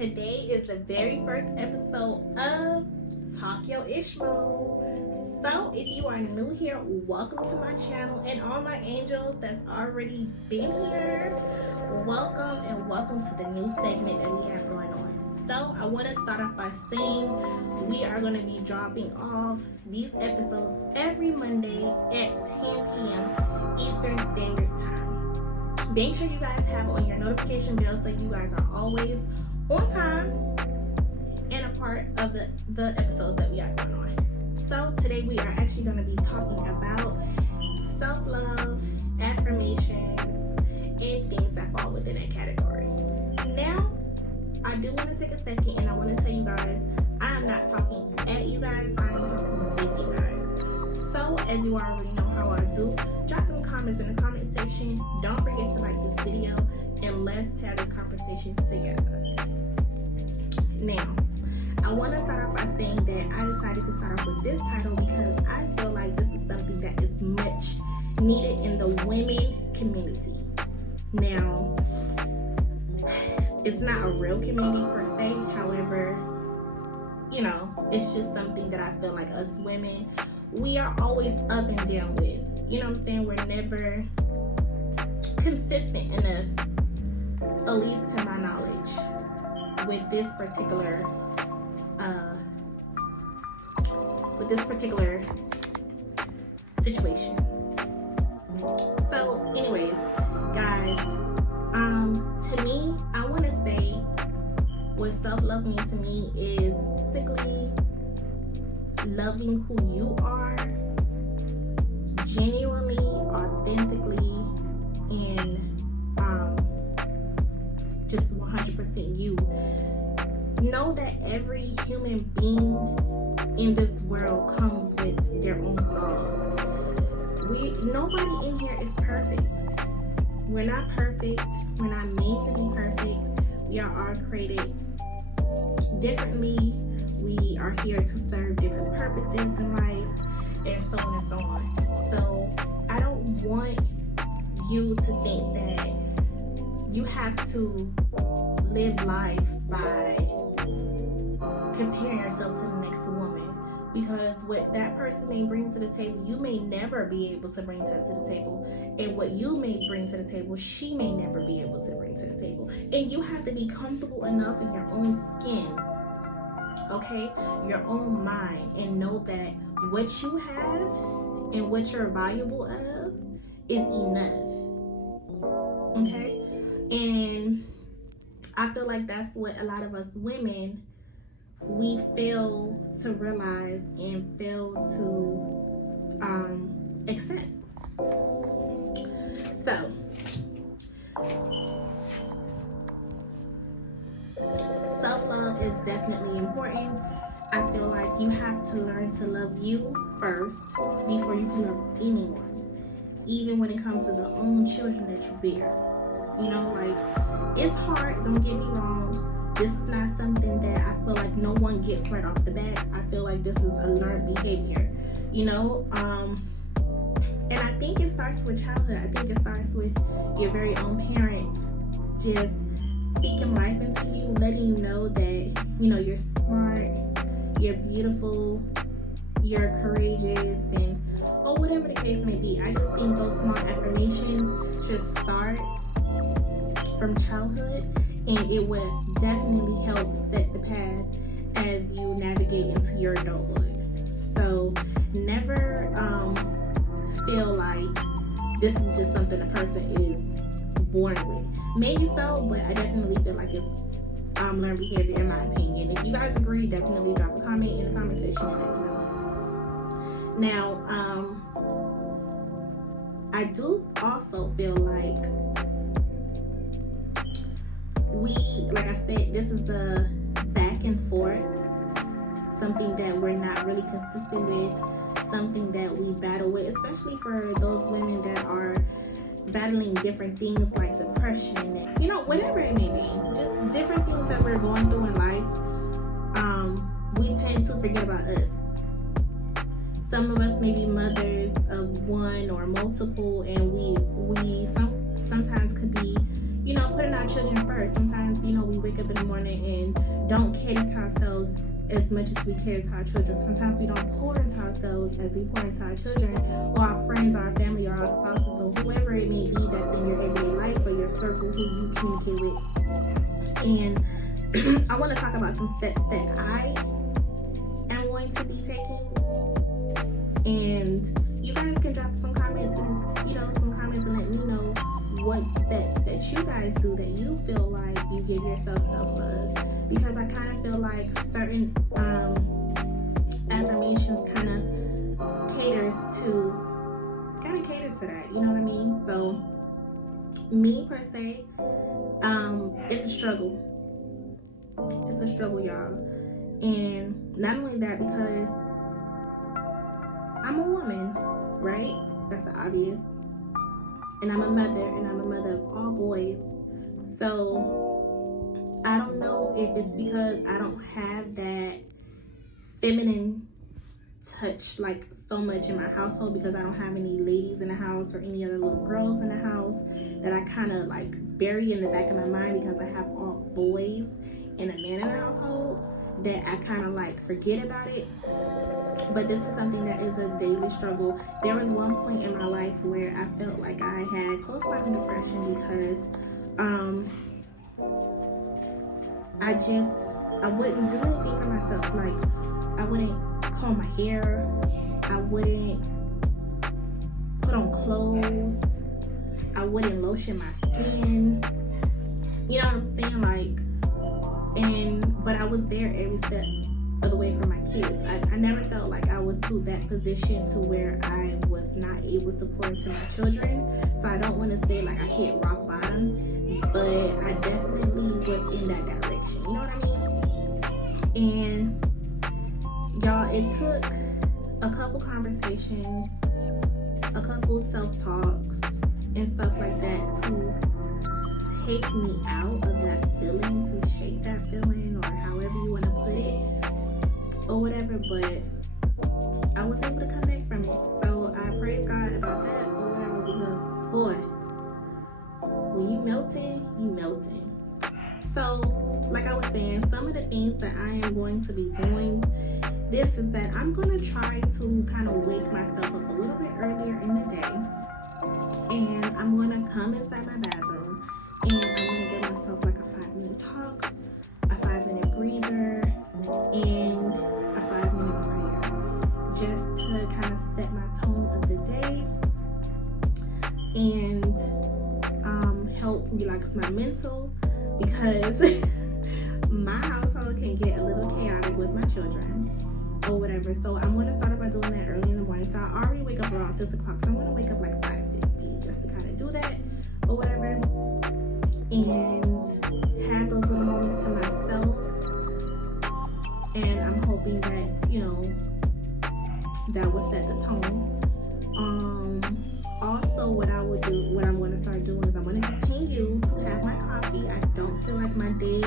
Today is the very first episode of Talk Your Ishmo. So if you are new here, welcome to my channel, and all my angels that's already been here, welcome and welcome to the new segment that we have going on. So I want to start off by saying we are going to be dropping off these episodes every Monday at 10 p.m. Eastern Standard Time. Make sure you guys have on your notification bell so you guys are always on time and a part of the episodes that we have going on. So today we are actually going to be talking about self-love, affirmations, and things that fall within that category. Now, I do want to take a second and I want to tell you guys, I am not talking at you guys, I am talking with you guys. So as you already know how I do, drop them comments in the comment section. Don't forget to like this video and let's have this conversation together. Now, I want to start off by saying that I decided to start off with this title because I feel like this is something that is much needed in the women community. Now, it's not a real community per se, however, you know, it's just something that I feel like us women, we are always up and down with. You know what I'm saying? We're never consistent enough, at least to my knowledge, with this particular situation. So anyways, guys, to me, I want to say what self-love means to me is basically loving who you are genuinely, authentically, and just 100% you. Know that every human being in this world comes with their own flaws. Nobody in here is perfect. We're not perfect. We're not made to be perfect. We are all created differently. We are here to serve different purposes in life, and so on and so on. So I don't want you to think that you have to live life by comparing yourself to the next woman, because what that person may bring to the table, you may never be able to bring to the table, and what you may bring to the table, she may never be able to bring to the table. And you have to be comfortable enough in your own skin, okay, your own mind, and know that what you have and what you're valuable of is enough, okay? And I feel like that's what a lot of us women, we fail to realize and fail to accept. So, self-love is definitely important. I feel like you have to learn to love you first before you can love anyone, even when it comes to the own children that you bear. You know, like, it's hard, don't get me wrong. This is not something that I feel like no one gets right off the bat. I feel like this is a learned behavior, you know? And I think it starts with childhood. I think it starts with your very own parents just speaking life into you, letting you know that, you know, you're smart, you're beautiful, you're courageous, and or whatever the case may be. I just think those small affirmations should start from childhood, and it would definitely help set the path as you navigate into your adulthood. So never feel like this is just something a person is born with. Maybe so, but I definitely feel like it's learned behavior in my opinion. If you guys agree, definitely drop a comment in the comment section and let me know. Now, I do also feel like like I said, this is a back and forth, something that we're not really consistent with, something that we battle with, especially for those women that are battling different things like depression, and, you know, whatever it may be, just different things that we're going through in life. We tend to forget about us. Some of us may be mothers of one or multiple, and we sometimes could be, putting our children first. Sometimes, we wake up in the morning and don't cater to ourselves as much as we cater to our children. Sometimes we don't pour into ourselves as we pour into our children, or our friends, or our family, or our spouses, or whoever it may be that's in your everyday life, or your circle who you communicate with. And I want to talk about some steps that I am going to be taking. And you guys can drop some comments and and let me know what steps that you guys do that you feel like you give yourself self-love. Because I kind of feel like certain affirmations kind of caters to that, you know what I mean? So me per se, it's a struggle. It's a struggle, y'all. And not only that, because I'm a woman, right? That's obvious. And I'm a mother of all boys. So I don't know if it's because I don't have that feminine touch like so much in my household, because I don't have any ladies in the house or any other little girls in the house, that I kind of like bury in the back of my mind, because I have all boys and a man in the household, that I kind of like forget about it. But this is something that is a daily struggle. There was one point in my life where I felt like I had postpartum depression, because I wouldn't do anything for myself. Like, I wouldn't comb my hair, I wouldn't put on clothes, I wouldn't lotion my skin, you know what I'm saying? Like, but I was there every step of the way for my kids. I never felt like I was to that position to where I was not able to pour into my children. So I don't want to say like I hit rock bottom, but I definitely was in that direction, you know what I mean? And y'all, it took a couple conversations, a couple self-talks and stuff like that to take me out of that feeling, to shake that feeling, or however you want to put it, or whatever. But I was able to come back from it, so I praise God about that, or whatever. Because boy, when you melting. So like I was saying, some of the things that I am going to be doing, this is that I'm going to try to kind of wake myself up a little bit earlier in the day, and I'm going to come inside my bathroom, and I'm going to give myself like a 5-minute talk, a 5-minute breather, and a 5-minute prayer, just to kind of set my tone of the day and help relax my mental, because my household can get a little chaotic with my children or whatever. So I'm going to start off by doing that early in the morning. So I already wake up around 6 o'clock, so I'm going to wake up like 5:50 just to kind of do that or whatever, and have those little moments to myself. And I'm hoping that, that will set the tone. Also, what I'm going to start doing is I'm going to continue to have my coffee. I don't feel like my day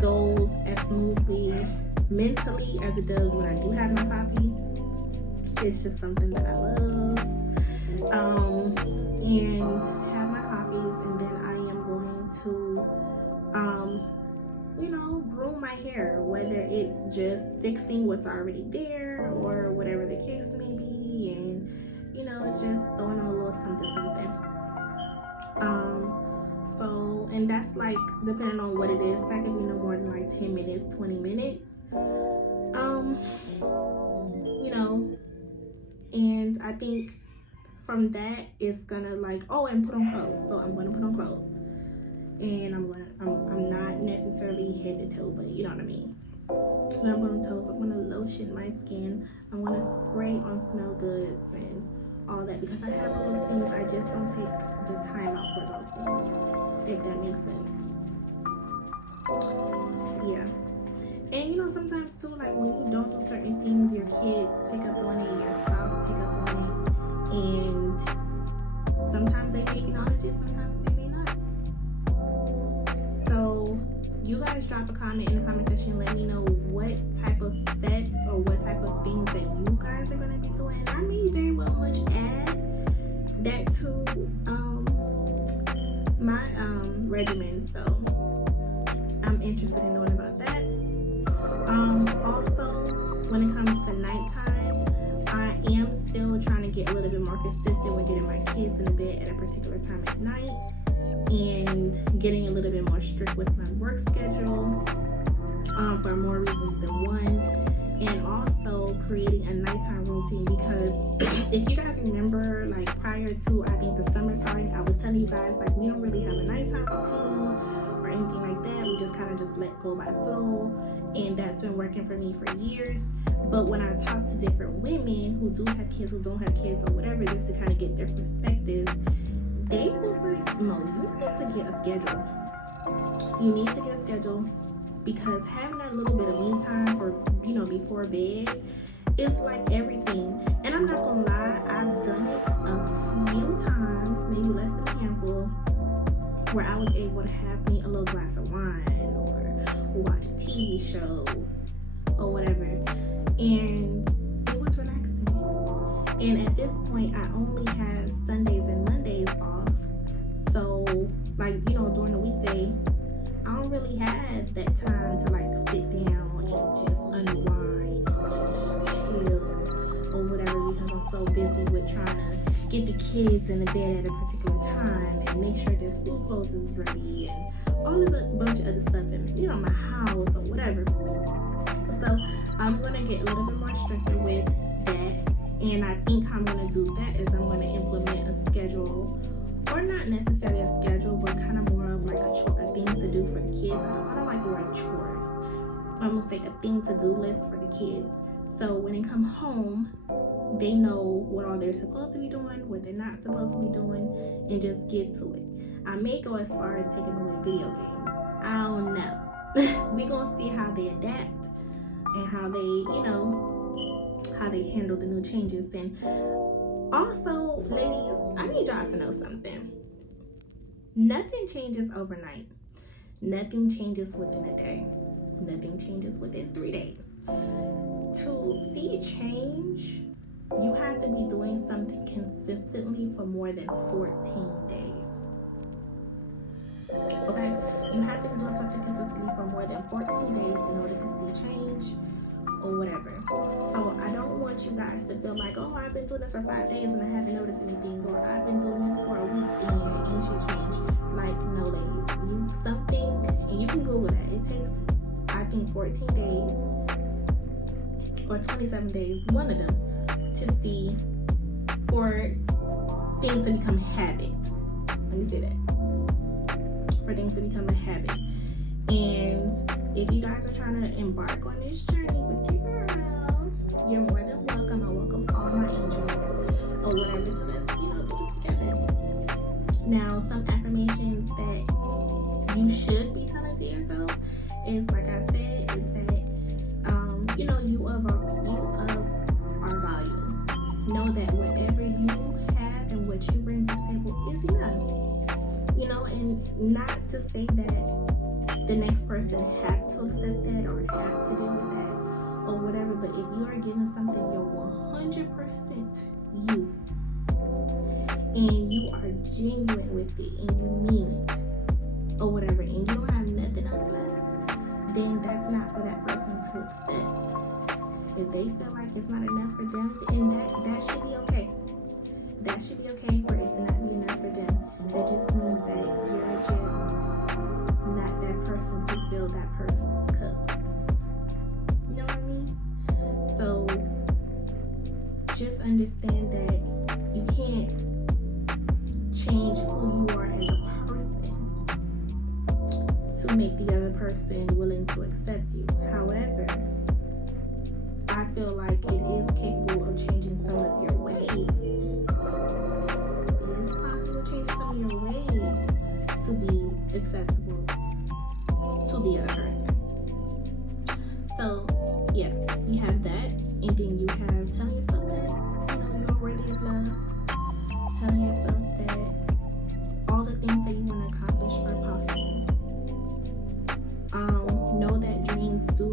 goes as smoothly mentally as it does when I do have my coffee. It's just something that I love. And have my coffees, and then I am going to groom my hair, whether it's just fixing what's already there or whatever the case may be, and just throwing on a little something. So, and that's like depending on what it is, that could be no more than like 10 minutes, 20 minutes. And I think from that it's gonna and put on clothes. So I'm gonna put on clothes, and I'm not necessarily head to toe, but you know what I mean. When I'm on toes, I'm gonna lotion my skin, I'm gonna spray on smell goods and all that, because I have all those things, I just don't take the time out for those things, if that makes sense. Yeah. And sometimes too, like when you don't do certain things, your kids pick up on it, your spouse pick up on it, and sometimes they may acknowledge it, sometimes they may not. So you guys drop a comment in the comment section, let me know what type of steps or what type of things that you guys are going to be doing, and I may very well much add that to my regimen, so I'm interested in knowing about that. Also, when it comes to nighttime, I am still trying to get a little bit more consistent with getting my kids in the bed at a particular time at night, and getting a little bit more strict with my work schedule for more reasons than one, and also creating a nighttime routine, because if you guys remember, like prior to I think the summer starting, I was telling you guys like we don't really have a nighttime routine or anything like that. We just kind of just let go by the flow, and that's been working for me for years. But when I talk to different women who do have kids, who don't have kids, or whatever, just to kind of get their perspectives, they was like, no, you need to get a schedule. You need to get a schedule, because having that little bit of me time, or before bed, is like everything. And I'm not gonna lie, I've done it a few times, maybe less than a handful, where I was able to have me a little glass of wine or watch a TV show or whatever, and it was relaxing. And at this point, I only have Sundays and Mondays off, so like during the weekday, I don't really have that time to like sit down and just unwind and just chill or whatever, because I'm so busy with trying to get the kids in the bed at a particular time and make sure their school clothes is ready and all of a bunch of other stuff in my house or whatever. So I'm gonna get a little bit more stricter with that, and I think how I'm gonna do that is I'm gonna implement a schedule, or not necessarily a schedule, but kind of more of like a things to do for the kids. I don't like the word chores. I'm gonna say a thing to do list for the kids. So when they come home, they know what all they're supposed to be doing, what they're not supposed to be doing, and just get to it. I may go as far as taking away video games. I don't know. We're gonna see how they adapt and how they, how they handle the new changes. And also, ladies, I need y'all to know something. Nothing changes overnight. Nothing changes within a day. Nothing changes within 3 days. To see change, you have to be doing something consistently for more than 14 days. Okay? You have to be doing something consistently for more than 14 days in order to see change or whatever. So I don't want you guys to feel like, oh, I've been doing this for 5 days and I haven't noticed anything, or I've been doing this for a week and it should change. Like, no, ladies, and you can Google that. It takes, I think, 14 days or 27 days, one of them, to see for things to become habit. Let me say that. For things to become a habit. And if you guys are trying to embark on this journey with your girl, you're more than welcome. I welcome all my angels or whatever, so let's do this together. Now, some affirmations that you should be telling to yourself is, like I said, is that you of our value. Know that whatever you have and what you bring to the table is enough. And not to say that the next person have to accept that or have to deal with that or whatever, but if you are giving something you're 100% you, and you are genuine with it, and you mean it or whatever, and you don't have nothing else left, then that's not for that person to accept. If they feel like it's not enough for them, then that should be okay. That should be okay for it to not be enough for them. That just means that you're just not that person to fill that person's cup. You know what I mean? So just understand that you can't change who you are as a person to make the other person willing to accept you. However, I feel like it is capable of changing some of your ways. It is possible changing some of your ways to be acceptable to the other person. So yeah, you have that, and then you have telling yourself that you're worthy of love, telling yourself that all the things that you want to accomplish are possible. Know that dreams do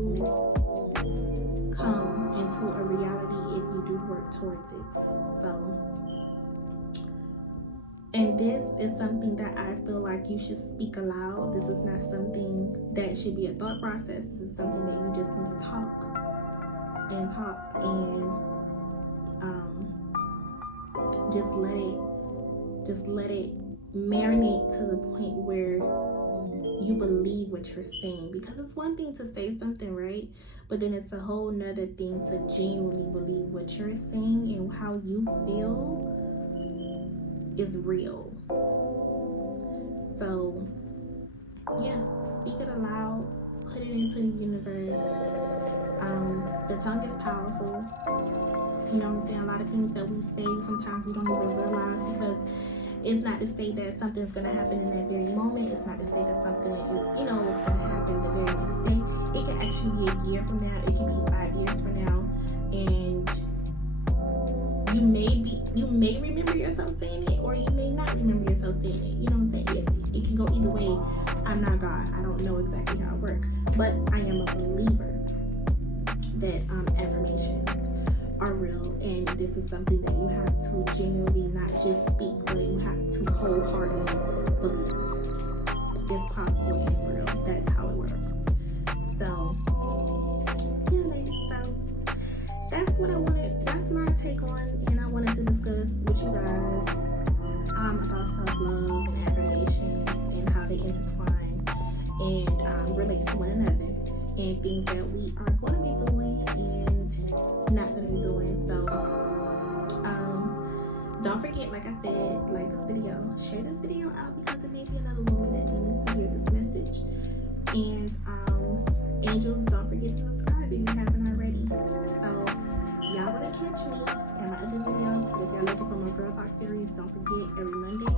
come into a reality if you do work towards it. So And this is something that I feel like you should speak aloud. This is not something that should be a thought process. This is something that you just need to talk and just let it marinate to the point where you believe what you're saying. Because it's one thing to say something, right? But then it's a whole nother thing to genuinely believe what you're saying and how you feel is real. So yeah, speak it aloud, put it into the universe. The tongue is powerful. You know what I'm saying? A lot of things that we say, sometimes we don't even realize, because it's not to say that something's going to happen in that very moment. It's not to say that something is, it's going to happen the very next day. It can actually be a year from now. It can be 5 years from now. And you may remember yourself saying it, or you may not remember yourself saying it. You know what I'm saying? It can go either way. I'm not God. I don't know exactly how it works. But I am a believer that affirmations are real, and this is something that you have to genuinely not just speak, but you have to wholeheartedly believe. It's possible and real. That's how it works. So yeah, ladies, so that's what I wanted. That's my take on, and I wanted to discuss with you guys about self-love and affirmations and how they intertwine and relate to one another, and things that we are going to be doing and not going to be doing. So don't forget, like I said, like this video, share this video out, because it may be another woman that needs to hear this message. And angels, don't forget to subscribe if you haven't already. So y'all want to catch me in my other videos, but if y'all looking for my Girl Talk series, don't forget, every Monday